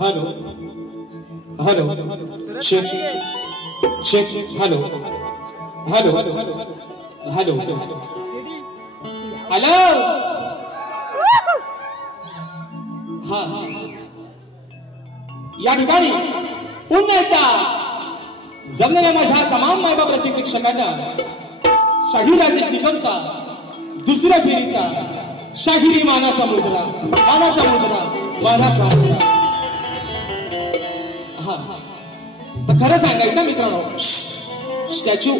Hello hello check check hello hello hello hello हाँ या ठिकाणी पुन्हा एकदा जमलेल्या माझ्या तमाम मायबाप रसिक प्रेक्षकांना शाहीर राजेश निकमचा दुसऱ्या फेरीचा शाहिरी मानाचा मुजरा मानाचा मुजरा खरं सांगायचं मित्रांनो, स्टॅच्यू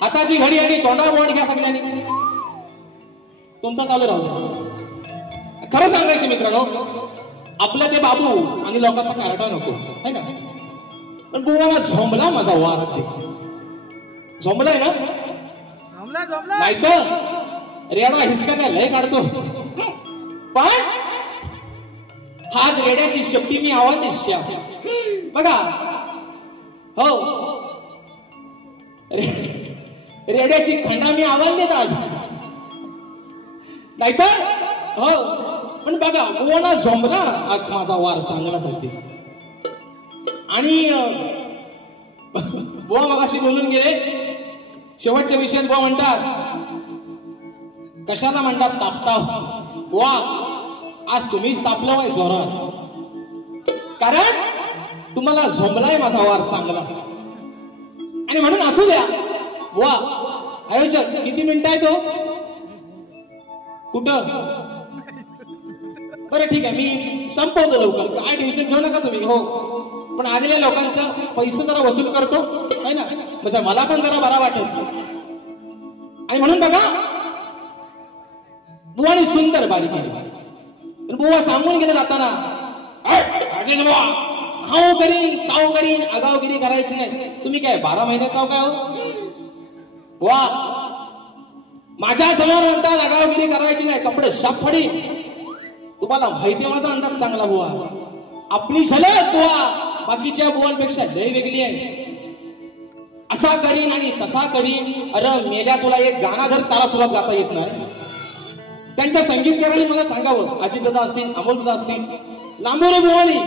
हाताची घडी आणि तोंडावर बोट घ्या सगळ्यांनी, तुमचा चालू राहू. खरं सांगायचं मित्रांनो, आपल्या ते बाबू आणि लोकांचा कार्टा नको है ना, पण बुवाला झोंबला माझा वार झोंबलाय ना, नाही तर रेडा हिसकाचा लय काढतो, पण हाच रेड्याची शक्ती मी आवाज बघा. हो रेड्याची खंडा मी आवाज देत आज, नाही तर हो, पण बघा बुवाला झोंबला आज माझा वार चांगला चालते. आणि बुवा मगाशी बोलून गेले, शेवटच्या विषयात बुवा म्हणतात, कशाला म्हणतात तापताव. बुवा आज तुम्हीच तापलं वाय जोरात, कारण तुम्हाला झोंबलाय माझा वार चांगला. आणि म्हणून असू द्या बुवा. आयोजक किती मिनिटं आहे तो, कुठं? बरं ठीक आहे, मी संपवतो लवकर, काय टेन्शन घेऊ नका तुम्ही. हो, पण आलेल्या लोकांचा पैसे जरा वसूल करतो है ना, म्हणजे मला पण जरा बरा वाटेल. आणि म्हणून बघा बुवाने सुंदर बारी केली, पण बुवा सांगून गेले जाताना, बुवा हाव करीन काव करीन आगावगिरी करायची नाही. तुम्ही काय 12 महिन्याचा काय हो बुवा? माझ्या समोर म्हणतात आगावगिरी करायची नाही, कपडे साफडी. तुम्हाला माहिती माझा अंदाज चांगला बुवा, आपली झलक बुवा बाकीच्या बुवांपेक्षा लय वेगळी आहे. असा करीन आणि तसा करीन. अरे मेल्या तुला एक गाणं जर तारा सुरुवात गाता येत नाही. त्यांच्या संगीतकारांनी मला सांगावं, अजितदादा असतील, अमोलदादा असतील, लांबोरे बुवानी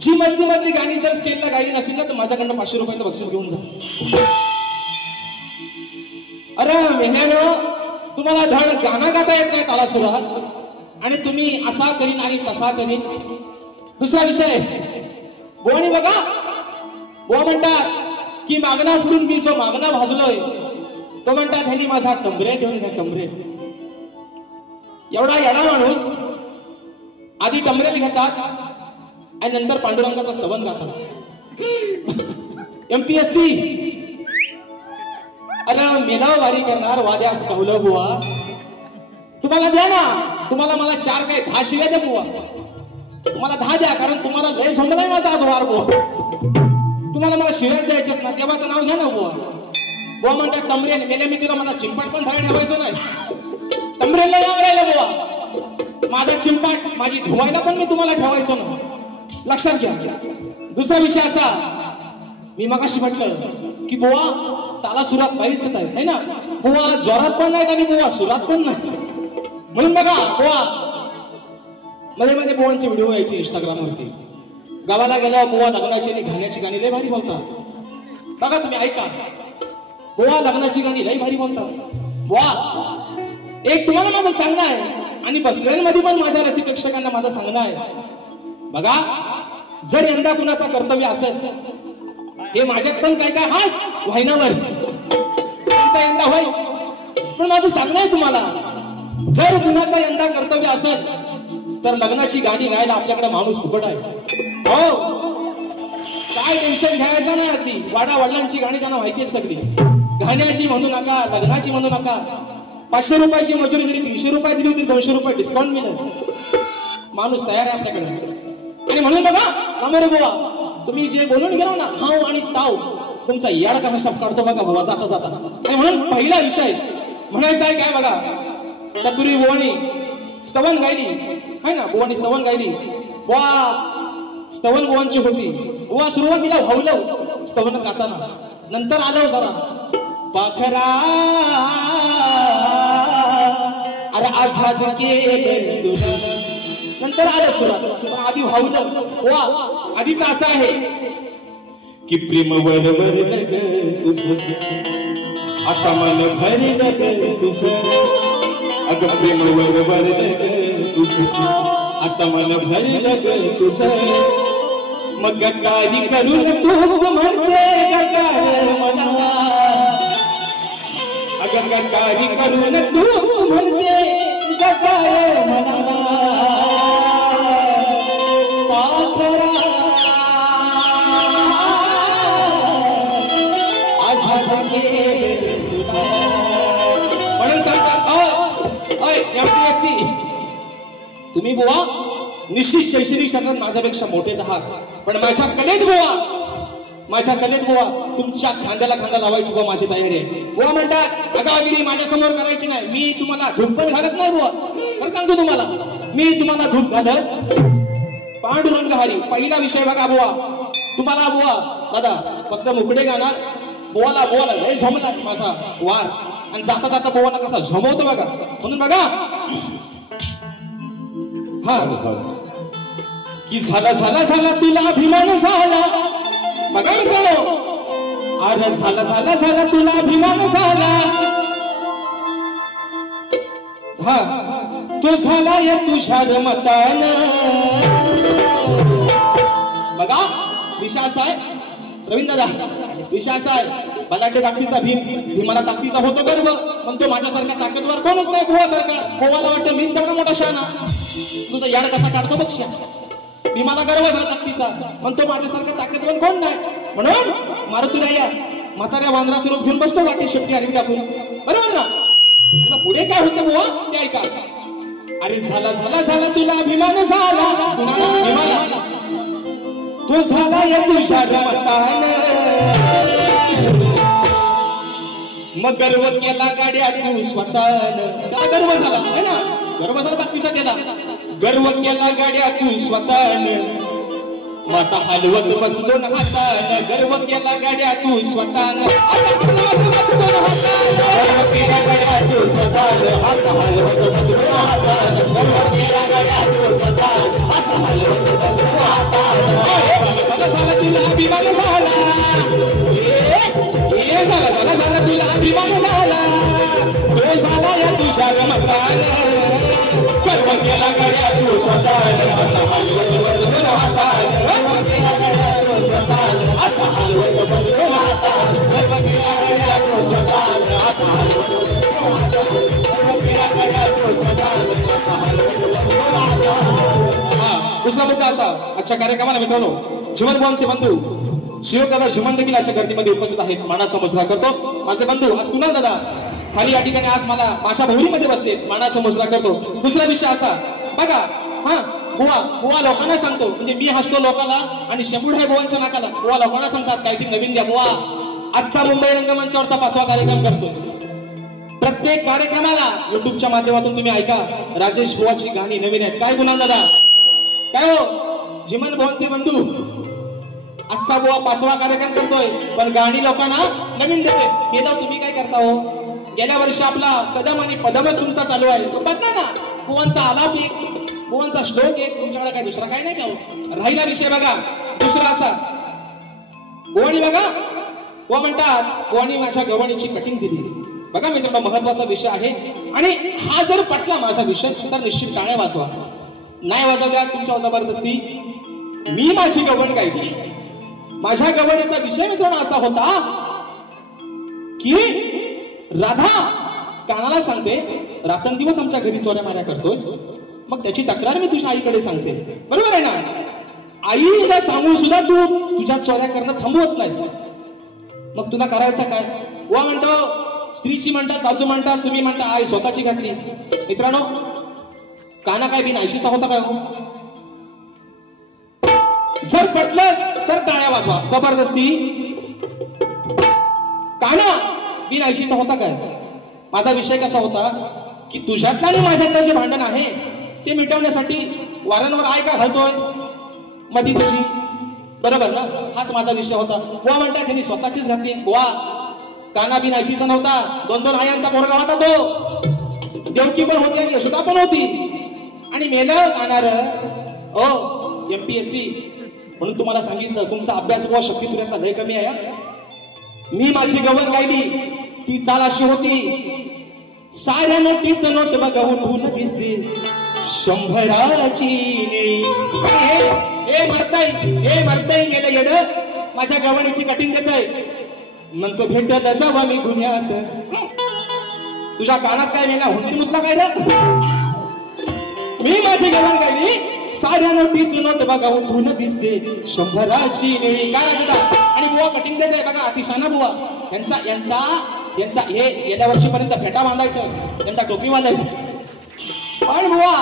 जी मधली गाणी जर स्केलला गायली नसतील ना, तर माझ्याकडनं 500 रुपयाचं बक्षीस घेऊन जा. अरे मेल्यानं तुम्हाला धड गाणं गाता येत नाही तारा सुरुवात, आणि तुम्ही असा करीन आणि तसा करीन. दुसरा विषय बुवानी बघा, बुवा म्हणतात की मागणा फुडून मी जो मागणा भाजलोय तो म्हणतात ह्यांनी माझा टंबरे ठेवून घ्या टंबरे. एवढा येडा माणूस आधी टंबरेल घेतात आणि नंतर पांडुरंगाचा स्तवन गातात. MPSC अरे मेलाव वारी करणार वाद्यास कवलं बुवा. तुम्हाला द्या ना, तुम्हाला मला 4 काय 10 शिव्या द्या बुवा. तुम्हाला 10 द्या, कारण तुम्हाला लय समजलाय माझा आज वार बुवा. तुम्हाला मला शिव्या द्यायच्यात ना, देवाचं नाव घ्या ना बुवा. बुवा म्हणतात टंबरेल मेले मी तिला मला चिंपाट पण धरायला ठेवायचं नाही. टंबरेलला नाव राहिलं बुवा. माझा चिंपाट माझी धुवायला पण मी तुम्हाला ठेवायचं ना, लक्षात घ्या. दुसरा विषय असा, मी मगाशी म्हटलं की बुवा त्याला सुरात काहीच आहे ना. बुवा जोरात पण नाही आणि बुवा सुरात पण नाही. म्हणून बघा बुवा मध्ये मध्ये बुवांचे व्हिडिओ यायचे इंस्टाग्रामवरती. गावाला गेल्यावर बुवा लग्नाची आणि घाण्याची गाणी लय भारी बोलतात. बघा तुम्ही ऐका, बुवा लग्नाची गाणी लय भारी बोलतात. बुवा एक तुम्हाला माझं सांगणं आहे आणि बसलेल्यांमध्ये पण माझ्या रसिक प्रेक्षकांना माझं सांगणं आहे. बघा जर यंदा कुणाचा कर्तव्य असेल, हे माझ्यात पण काय काय हात व्हायनावर यंदा होईल, पण माझं सांगणं आहे तुम्हाला, जर कुणाचा यंदा कर्तव्य असेल तर लग्नाची गाणी गायला आपल्याकडे माणूस फुकट आहे. हो काय टेन्शन घ्यायचं ना. ती वाडा वडिलांची गाणी त्यांना माहिती आहे सगळी. गाण्याची म्हणू नका, लग्नाची म्हणू नका. 500 रुपयाची मजुरी जरी 300 रुपये दिली होती 200 रुपये डिस्काउंट मिळेल. माणूस तयार आहे आपल्याकडे. आणि म्हणून बघा कामोरे बुवा तुम्ही जे बोलून गेलो ना, हाव आणि ताव, तुमचा याड कसा शब्द काढतो बघा बुवा जाता जाता. आणि म्हणून पहिला विषय म्हणायचा आहे काय बघा, तत्पुरी बुवानी स्तवन गायली है ना. बुवानी स्तवन गायली. बुवा स्तवन बुवांची होती. बुवा सुरुवातीला भावलं स्तवन गाताना, नंतर आलं जरा पाखरा अरे आझाद केलं तुला, नंतर आलं सुरात. आधी भावलं बुवा आधीच असं आहे की प्रेम वरवर लग तुझं आता मन भरी लग तुझं. अगं प्रेम वरवर लग तुझं आता मन भरी लग तुझं. मग गद्दारी करून तूच म्हणते गद्दार मनाला. अगं गद्दारी करून तूच म्हणते गद्दार मनाला. तुम्ही बुवा निश्चित शैक्षणिक क्षेत्रात माझ्यापेक्षा मोठेच आहात, पण माझ्या कलेत बुवा तुमच्या खांद्याला खांदा लावायची बुवा माझी तयारी आहे. बुवा म्हणतात अगावगिरी माझ्या समोर करायची नाही. मी तुम्हाला धूप पण घालत नाही बुवा. खरं सांगतो तुम्हाला, मी तुम्हाला धूप घालत पांडुरंग हरी. पहिला विषय बघा बुवा, तुम्हाला बुवा दादा फक्त मुकडे गाणार. बुवाला लय झोमला माझा वार, आणि जाता जाता बुवाला कसा झोमवतो बघा. म्हणून बघा हा की झाला तुला अभिमान झाला. बघा मित्रांनो, अरे झाला तुला अभिमान झाला. हा तो झाला या तुझ्या मतान. बघा विषय असा आहे रवींद्र दादा, विषय असा आहे बलाढ्य ताकदीचा भीमाला ताकदीचा होतो गर्व. म्हणतो माझ्यासारखा ताकदवर कोणच नाही बुवासारखा. बुवाला वाटतं मीच तेवढा मोठा शहाणा. तुझा याड कसा काढतो बघ. भीमाला गर्व झाला ताकदीचा, म्हणतो माझ्यासारखा ताकदवर कोण नाही. म्हणून मारुतीराया म्हाताऱ्या वांद्राचं रूप घेऊन बसतो वाटे शेपटी हरवी टाकून. बरोबर ना. पुढे काय होतं बुवा ते ऐका. अरे झाला तुला अभिमान झाला. तो झाला या तुझ्या मतान. मग गर्व केला गाड्या तू स्वतःन. त्याला गर्व झाला है ना, गर्व झाला ताकदीचा त्याला. गर्व केला गाड्या तू स्वतःन. माता हलवत बसलो न हातान. गर्व केला गाड्या तू स्वतःन. गर्व केला गाड्या तू स्वतःन. हात हलवत बसलो हातान. गर्व केला गाड्या तू स्वतःन. हात हलवत बसलो हातान. झाला तुला अभिमान झाला. झाला तुला अभिमान झाला. तो झाला या तुझ्या मतान. गर्व केला गाड्या तू स्वतःन. हात हलवत बसलो हातान. गर्व केला गाड्या तू स्वतःन. हात हलवत बसलो हातान. दुसरा मुद्दा असा, आजच्या कार्यक्रमाला मित्रांनो जीवन भावांचे बंधू शिव दादा जीवन देखील आजच्या गर्दीमध्ये उपस्थित आहेत. मानाचा मुजरा करतो माझे बंधू. आज कुणाल दादा खाली या ठिकाणी आज मला माशा भोवरीमध्ये बसते, मानाचा मुजरा करतो. दुसरा विषय असा बघा, हा बुवा लोकांना सांगतो, म्हणजे मी हसतो लोकांना आणि शंभूड आहे बुवांच्या नाकाला. बुवा लोकांना सांगतात काहीतरी नवीन द्या. बुवा आजचा मुंबई रंगमंचावरचा 5वा कार्यक्रम करतोय. प्रत्येक कार्यक्रमाला युट्यूबच्या माध्यमातून तुम्ही ऐका, राजेश बुवाची गाणी नवीन आहेत. काय गुलाम दादा, काय हो जिमन भवनचे बंधू, आजचा बुवा 5वा कार्यक्रम करतोय पण गाणी लोकांना नवीन देते. केलं तुम्ही काय करता हो? गेल्या वर्षी आपला कदम आणि पदमच तुमचा चालू आहे. बघा ना, बुवांचा आलाप एक, बुवांचा श्लोक एक, तुमच्याकडे काय दुसरा काय नाही का हो? राहिला विषय बघा दुसरा असा, बुवानी बघा, बुवा म्हणतात बुवानी माझ्या गवणीची कटिंग दिली. बघा मित्रांनो महत्वाचा विषय आहे आणि हा जर पटला माझा विषय तर निश्चित टाळ्या वाजवा. नाही वाजवल्या तुमच्या जबरदस्ती. मी माझी गवण गायली. माझ्या गवणीचा विषय मित्रांनो असा होता की राधा कानाला सांगते रात्रंदिवस आमच्या घरी चोऱ्या माऱ्या करतोय. मग त्याची तक्रार मी तुझ्या आईकडे सांगते. बरोबर आहे ना? आईला सांगून सुद्धा तू तुझ्या चोऱ्या करणं थांबवत नाहीस. मग तुला करायचं काय? वा म्हणतो स्त्रीची म्हणतात, बाजू म्हणतात, तुम्ही म्हणता आई स्वतःची घातली. मित्रांनो काना काय बिन आयशीचा होता काय हो? जर पटलं तर टाळ्या वाजवा जबरदस्ती. काना बिन आयशीचा होता काय? माझा विषय कसा होता की तुझ्यातलं आणि माझ्यातलं जे भांडण आहे ते मिटवण्यासाठी वारंवार आय का घालतोय मधी तुझी. बरोबर ना? हाच माझा विषय होता. बुवा म्हणतात त्यांनी स्वतःचीच घातली. बुवा काना बिन आयशीचा नव्हता. 2-2 आयांचा पोरगा होता तो. देवकी पण होती आणि यशोदा पण होती. आणि मेलं जाणार ओ MPSC म्हणून तुम्हाला सांगितलं तुमचा अभ्यास व शक्ती तुझ्यातला लय कमी आहे. मी माझी गवण गायली ती चाल अशी होती, साऱ्या नोटीत नोट बघा उठून दिसते 100ची. हे मरताय गेलं येड माझ्या गवणीची कटिंग देत आहे. म्हणतो भेटत जावा मी गुन्ह्यात. तुझ्या कानात काय वेगळा हुंदीर मुतला काय रे? मी माझी गवण गायली साऱ्या नोटीत नोट बघा उठून दिसते 100ची. काय म्हणता? आणि बुवा कटिंग देत आहे बघा, अतिशाना बुवा. यांचा हे गेल्या वर्षीपर्यंत फेटा बांधायचं, त्यांचा टोपी बांधायचं. पण बुवा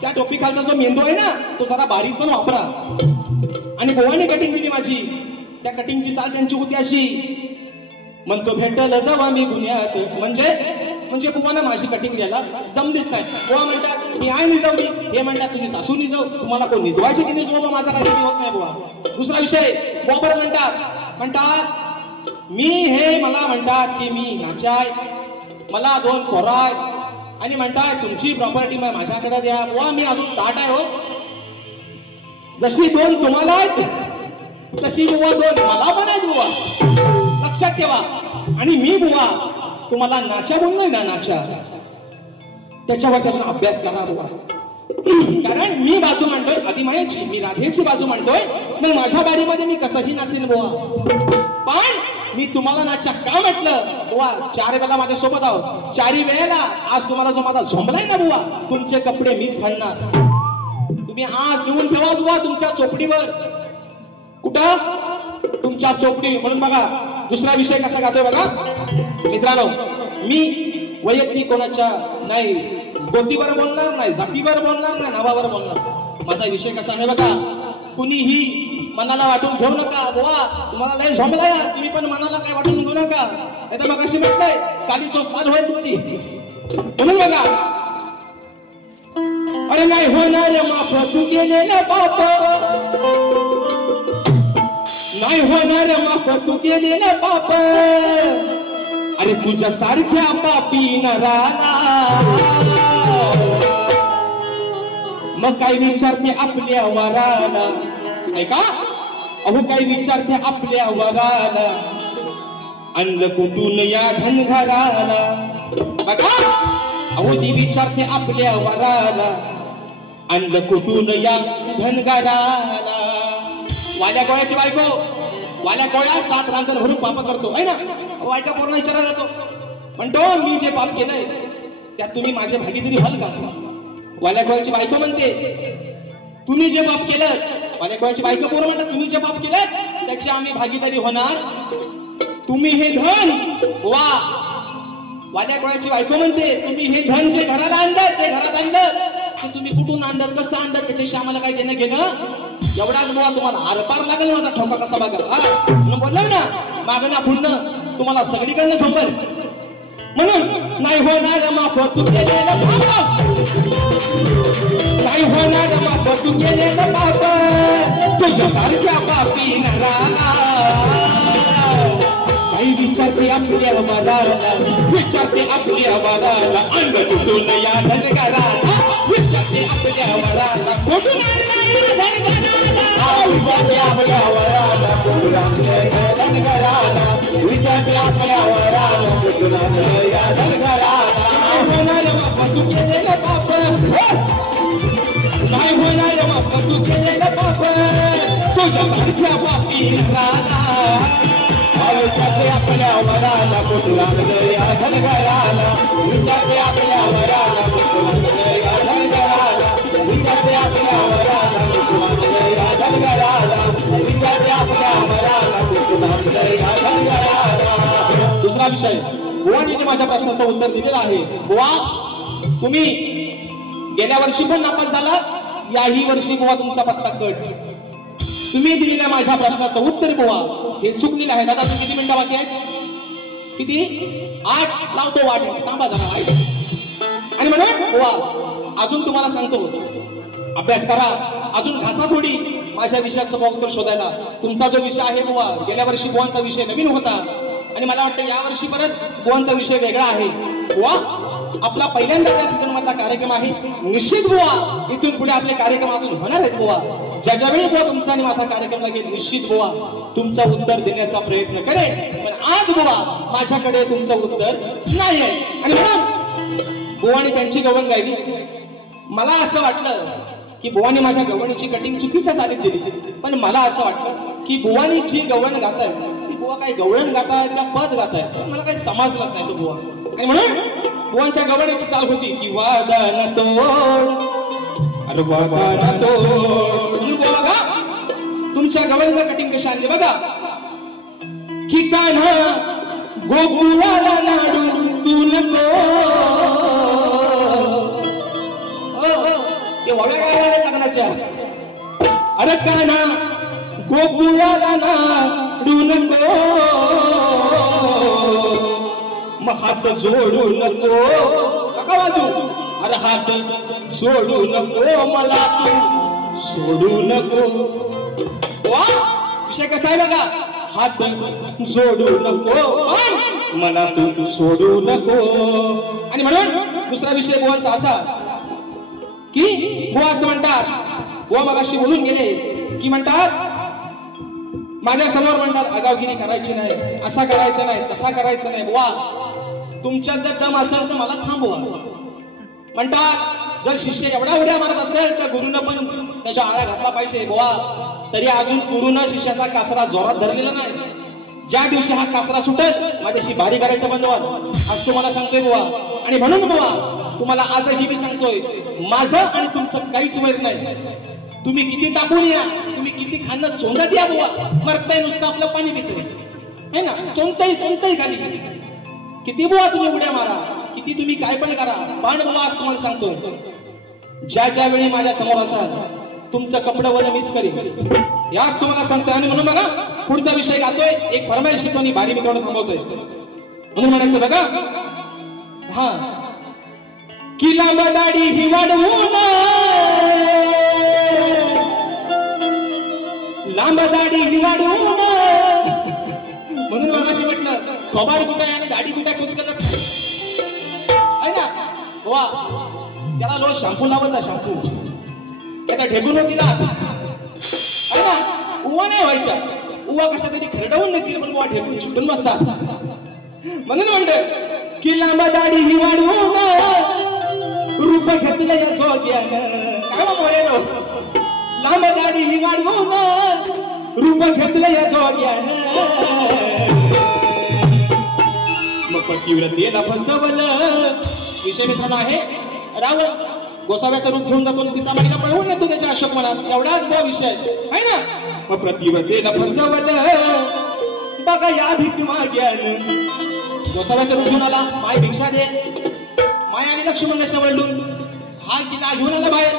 त्या टोपी खालचा जो मेंदू आहे ना तो जरा बारीक पण वापरा. आणि बुवाने कटिंग दिली माझी. त्या कटिंगची चाल त्यांची होती अशी, म्हणतो भेटल जावा मी गुन्ह्यात. म्हणजे बुवानं माझी कटिंग द्यायला जमलीच नाही. बुवा म्हणतात मी आई निजवली, हे म्हणतात तुझी सासू निजव. तुम्हाला कोण निजवायची की निजव माझा काही होत नाही बुवा. दुसरा विषय बुवा बरं म्हणतात मी हे मला म्हणतात की मी नाचाय, मला 2 पोराय आणि म्हणतात तुमची प्रॉपर्टी माझ्याकडे द्या. बुवा मी अजून ताट आहे हो. जशी 2 तुम्हाला आहेत तशी बुवा 2 मला पण आहेत बुवा. लक्षात ठेवा. आणि मी बुवा तुम्हाला नाचा बोललोय ना, नाचा त्याच्यावर त्याचा अभ्यास करा बुवा. कारण मी बाजू मांडतोय आदिमायाची, मी राधेची बाजू मांडतोय. मग माझ्या बारीमध्ये मी कसंही नाचेन बुवा. पण मी तुम्हाला नाचा का म्हटलं बुवा? 4 वेळेला माझ्या सोबत आहोत. 4 वेळेला आज तुम्हाला जो माझा झोंबलाय ना बुवा, तुमचे कपडे मीच घालणार. तुम्ही आज लिहून ठेवा बुवा तुमच्या चोपडीवर. कुठं? तुमच्या चोपडी. म्हणून बघा दुसरा विषय कसा गातोय बघा मित्रांनो. मी वैयक्तिक कोणाच्या नाही गोतीवर बोलणार नाही, जातीवर बोलणार नाही, नावावर बोलणार. माझा विषय कसा आहे बघा. कुणीही मनाला वाटून घेऊ नका बुवा. तुम्हाला लय झोंबलाय, तुम्ही पण मनाला काय वाटून घेऊ नका. नाही तर मग अशी म्हटलंय काली चोस्तान होईल तुमची. म्हणून बघा अरे नाही होणार माफ तू केलेला पाप, नाही होणार माफ तू केलेला पाप. अरे तुझ्या सारख्या पापी नराला मग काय विचारते आपल्या वराला. ऐका अहो काय विचारते आपल्या वराला, अन्न कुठून या धनघराला. बघा अहो ती विचारते आपल्या वराला, अन्न कुठून या धनघराला. वाल्या गोळ्याची बायको, वाल्या गोळ्या 7 रांजण भरून पाप करतो आहे ना. बायका पूर्ण विचारला जातो, म्हणतो मी जे पाप केलंय त्यात तुम्ही माझे भागीदारी व्हाल का? वाल्या गोळ्याची बायको म्हणते तुम्ही जे पाप केलं, माझ्या कोणाची बायको पोरं म्हणतात, तुम्ही जे पाप केलं त्याची आम्ही भागीदारी होणार. तुम्ही हे धन वा वाल्या कोणाची बायको म्हणते, तुम्ही हे धन जे घराला आणलं, जे घरात आणलं ते तुम्ही कुठून आणलं, कसं आणलं, त्याच्याशी आम्हाला काही देणं घेणं. एवढाच बुवा तुम्हाला आरपार लागेल माझा ठोका कसा बघा. म्हणून बोललो ना, मागणं पुढणं तुम्हाला सगळीकडनं झोपल. म्हणून नाही होणार माफ तू केलेलं पाप, नाही होणार माफ तू केलेलं पाप, तुझ्यासारख्या पापी नराला. काही विचारते आपल्या बाळाला, विचारते आपल्या बाळाला, अंग तुटून या धनगराला, विचारते आपल्या बाळाला, कुठून आणला या धनगराला, विचारते आपल्या बाळाला, कुठून आणला या धनगराला, विचारते आपल्या बाळाला, कुठून आणला या धनगराला. होणार माफ तू केलेलं पाप, नाही होणार माफ तू केलेलं पाप, तुझ्यासारख्या पापी नराला. विचारते आपल्या वराला, कुठून आणलं या धनगराला, विचारते आपल्या वराला, कुठून आणलं या धनगराला, विचारते आपल्या वराला, कुठून आणलं या धनगराला, विचारते आपल्या वराला, कुठून आणलं या धनगराला. दुसरा विषय, बुवानी माझ्या प्रश्नाचं उत्तर दिलेलं आहे. बुवा तुम्ही गेल्या वर्षी पण नापास झाला, याही वर्षी बुवा तुमचा पत्ता कट. तुम्ही दिलेल्या माझ्या प्रश्नाचं उत्तर बुवा हे चुकलेलं आहे. दादा तुम्ही किती मिनिटं बाकी आहेत? किती? 8 लावतो वाट, थांबा जरा. आणि म्हणून बुवा अजून तुम्हाला सांगतो, अभ्यास करा, अजून घासा थोडी माझ्या विषयाचं उत्तर शोधायला. तुमचा जो विषय आहे बुवा, गेल्या वर्षी बुवांचा विषय नवीन होता आणि मला वाटतं या वर्षी परत बुवांचा विषय वेगळा आहे. बुवा आपला पहिल्यांदा त्या सीझन मधला कार्यक्रम आहे. निश्चित बुवा इथून पुढे आपले कार्यक्रम अजून होणार आहेत बुवा. ज्यावेळी बुवा तुमचा आणि माझा कार्यक्रम लागेल, निश्चित बुवा तुमचं उत्तर देण्याचा प्रयत्न करेन. पण आज बुवा माझ्याकडे तुमचं उत्तर नाही आहे. आणि म्हणून बुवानी त्यांची गवण गायली. मला असं वाटलं की बुवानी माझ्या गवणीची कटिंग चुकीच्या चालीत दिली, पण मला असं वाटलं की बुवानी जी गवण गाताय ती बुवा काही गवळण गातायत का पद गातायत, मला काही समजलंच नाही तो बुवा. आणि म्हणून बुवांच्या गवणीची चाल होती की वादन तोड, अरे वादन तोड. बघा तुमच्या गवळीचं कटिंग कशी आणली बघा. की कान्हा गोकुळाला नाडू तू नको, ते वगळ्या गायला लग्नाच्या. अरे कान्हा गोकुळाला नाडू नको, मग हात जोडू नको, नका वाजू. अरे हात सोडू नको, मला तू सोडू नको. वा विषय कसा आहे बघा. हात सोडू नको, मला तू सोडू नको. आणि म्हणून दुसरा विषय बुवांचा असा की बुवा असं म्हणतात, बुवा मगाशी बोलून गेले की म्हणतात माझ्या समोर म्हणतात आगावगिरी करायची नाही, असा करायचं नाही, तसा करायचं नाही. बुवा तुमच्यात जर दम असेल तर मला थांबवा. म्हणतात जर शिष्य एवढा उड्या मारत असेल तर गुरुनं पण त्याच्या आळा घातला पाहिजे. बुवा तरी अजून गुरुनं शिष्याचा कासरा जोरात धरलेला नाही. ज्या दिवशी हा कासरा सुटत माझ्याशी भारी करायचं बंद व्हाल, आज तुम्हाला सांगतोय बुवा. आणि म्हणून बुवा तुम्हाला आजही मी सांगतोय, माझं आणि तुमचं काहीच वैर नाही. तुम्ही किती टाकून या, तुम्ही किती खाणं चोंदत या बुवा, मरताय नुसतं आपलं पाणी पितोय है ना, चोंदताही खाली. किती बुवा तुम्ही उड्या मारा, किती तुम्ही काय पण करा, पण बुवा आज तुम्हाला सांगतो, ज्या वेळी माझ्या समोर असाल तुमचं कपडं वन मीच करीन, याच तुम्हाला सांगतोय. आणि म्हणून बघा पुढचा विषय गातोय, एक फरमाईश घेतो आणि भारी मी थोडं थांबवतोय. म्हणून म्हणायचं बघा, हा की लांब दाढी ही वाढवून, लांब दाढी ही वाढवून. म्हणून मगाशी म्हटलं थोबाड कुठे आणि दाढी कुठे कुचकलत आहे ना. वा त्याला लोक शॅम्पू लावत ना, शॅम्पू त्याला ढेकून होती ना आहे ना. उवा नाही व्हायच्या, उवा कशा त्याची खरडवून नक्की, पण उवा ढेकून चिकटून बसतात. म्हणून म्हणत की लांब दाढी ही वाढवून, रूप घेतलं या जोग्यानं. काय बोले लांब दाढी ही वाढवून, रूप घेतलं या जोग्यानं. मग पतिव्रतेला फसवलं. विषय मित्रांनो आहे रावण. गोसाव्याचं रूप घेऊन जातो आणि सीतामाईला पळवून नेतो त्याच्या अशोक मनात. एवढाच तो विषय आहे ना. मग प्रतिवतेला फसवलं बघा या भीक माग्यान. गोसाव्याचं रूप घेऊन आला, माय भिक्षा दे. माय आणि लक्ष्मण जशा वळून हा तिला घेऊन आला बाहेर,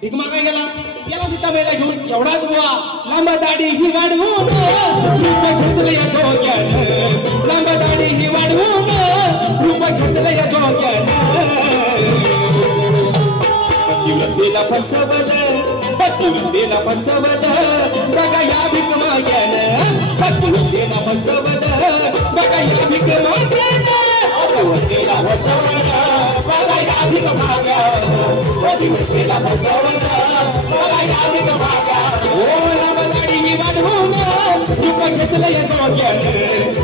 भीक मागाय गेला. याला सीतामाईला घेऊन एवढाच बुवा लांब दाढी ही वाढवून घेतलं या जोग्यान. लांब दाढी ही वाढवून रूप घेतलं या जोग्यान. पतिव्रतेला फसवलं, पतिव्रतेला फसवलं बघा या भीक माग्यान. पतिव्रतेला फसवलं बघा या भीक माग्यान. पतिव्रतेला फसवलं बघा या भीक माग्यान. पतिव्रतेला फसवलं बघा या भीक माग्यान. ओ लांब दाढी ही वाढवून रूप घेतलं या जोग्यान.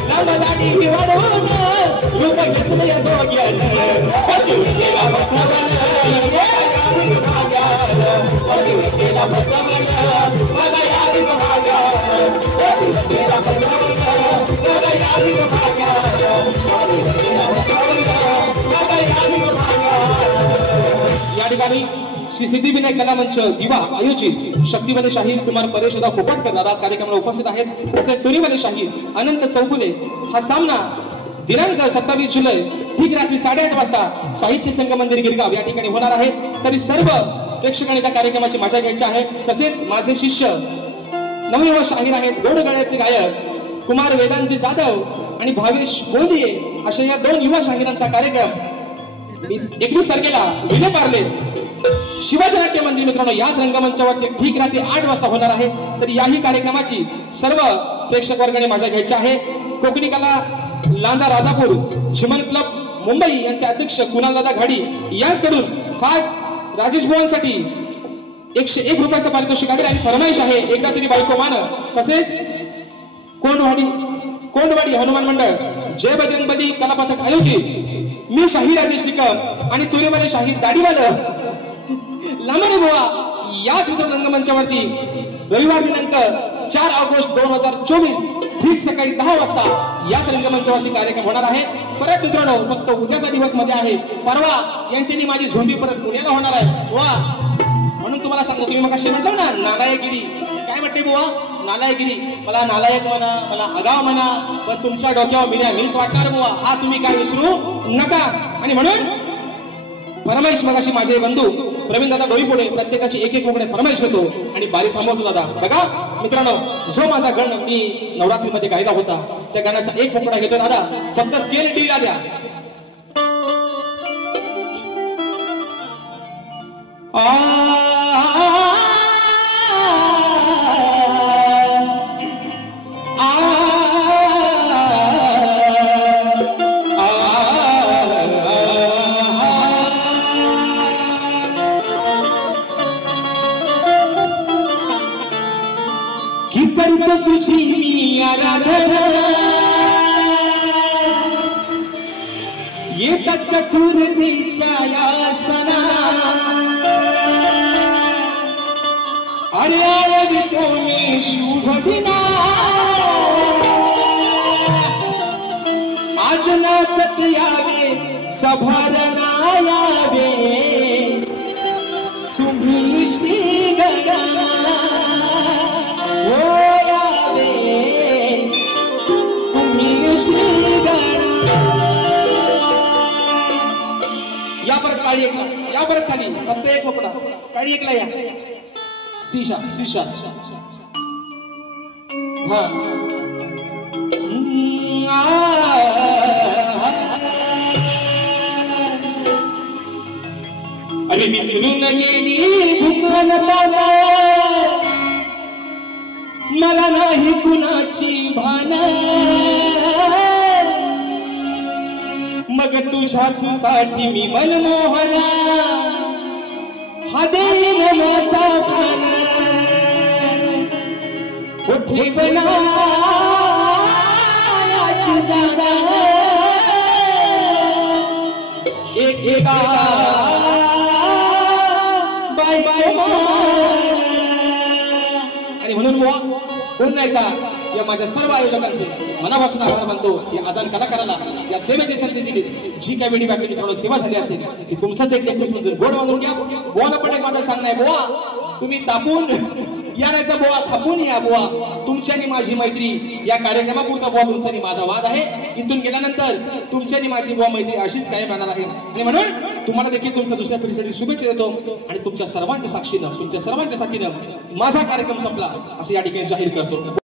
लांब दाढी ही वाढवून रूप घेतलं या जोग्यान. पतिव्रतेला फसवलं पतिव्रतेला फसवलं बघा या भीक माग्यान. पतिव्रतेला फसवलं बघा या भीक माग्यान. पतिव्रतेला फसवलं बघा या भीक माग्यान. या ठिकाणी श्री सिद्धिविनायक कला मंच दिवा आयोजित शक्तिवले शाहीर कुमार परेश खोपटकर दादा कार्यक्रमाला उपस्थित आहेत. तसेच तुरीवले शाहीर अनंत चौगुले. हा सामना दिनांक 27 जुलै ठीक रात्री 8:30 वाजता साहित्य संघ मंदिर गिरगाव या ठिकाणी होणार आहे. तरी सर्व प्रेक्षकांनी त्या कार्यक्रमाची मजा घ्यायची आहे. तसेच माझे शिष्य नवयुवा शाहीर आहेत, गोड गळ्याचे गायक कुमार वेदांजी जाधव आणि भावेश गोंदिये अशा या 2 युवा शाहिरांचा कार्यक्रम 21 तारखेला विले पार्ले शिवाजी नाट्य मंदिर मित्रांनो याच रंगमंचावरती ठीक रात्री 8 वाजता होणार आहे. तर याही कार्यक्रमाची सर्व प्रेक्षक वर्गाने मजा घ्यायची आहे. कोकणी कला लांजा राजापूर चिमन क्लब मुंबई यांचे अध्यक्ष कुणालदादा घाडी यांच्याकडून खास राजेश भुवनसाठी 101 रुपयाचं पारितोषिक आहे आणि फरमाईश आहे एकदा तरी बायको मान. तसेच कोंडवाडी हनुमान मंडळ जय बजरंगबली कला पथक आयोजित मी शाहीर राजेश निकम आणि तुरेवाले शाहीर दाढीवालं लांबरे बुवा याच मित्र रंगमंचावरती रविवार दिनांक 4 ऑगस्ट 2024 ठीक सकाळी 10 वाजता याच रंगमंचावरती कार्यक्रम होणार आहे. परत मित्रांनो फक्त उद्याचा दिवस मध्ये आहे. परवा यांची माझी झोंबी परत पुण्याला होणार आहे वा. म्हणून तुम्हाला सांगतो तुम्ही मग म्हटलं ना नालायकगिरी काय म्हणते बुवा नालायकगिरी. मला नालायक म्हणा मला आगाव म्हणा पण तुमच्या डोक्यावर मिऱ्या मीच वाटणार बुवा. हा तुम्ही काय विसरू नका. आणि म्हणून फरमाईश मगाशी माझे बंधू प्रवीण दादा डोईपुढे प्रत्येकाची 1-1 कोकडे फरमाईश घेतो आणि बारी थांबवतो दादा. बघा मित्रांनो जो माझा गण मी नवरात्रीमध्ये गायला होता त्या गाण्याचा 1 कोकडा घेतो दादा. फक्त स्केल डी ला द्या. तुझी मी आराधना येता चतुर्दीच्या यासना. अरे आळवितो मी शुभ दिना आज नाचत यावे सभारणा यावे तुम्ही श्री गणा. या परत काळी एकला या परत खाली फक्त 1 कोकडा काळी एकला या. शीशा शीशा हा अरे विसरून गेली भुकन पाना मला नाही कुणाची भान. मग तुझ्यासाठी मी मनमोहना हा देव माझा भान. उठी बना एक बाय बाय. आणि म्हणून पुन्हा एकदा या माझ्या सर्व आयोजकांचे मनापासून आभार मानतो. या आजान कलाकाराला या सेवेची संधी दिली. जी काही वेळी बाकी मित्रांनो सेवा झाली असेल ती तुमचंच एक म्हणून गोड बांधून घ्या. बोला पण एक माझं सांगणं आहे, बुवा तुम्ही तापून या नाही तर बुवा खपून या. बुवा तुमच्यानी माझी मैत्री या कार्यक्रमापुरता बुवा तुमच्यानी माझा वाद आहे. इथून गेल्यानंतर तुमच्यानी माझी बुवा मैत्री अशीच कायम राहणार आहे. आणि म्हणून तुम्हाला देखील तुमच्या दुसऱ्या पिढीसाठी शुभेच्छा देतो. आणि तुमच्या सर्वांच्या साक्षीनं तुमच्या सर्वांच्या साथीनं माझा कार्यक्रम संपला असं या ठिकाणी जाहीर करतो.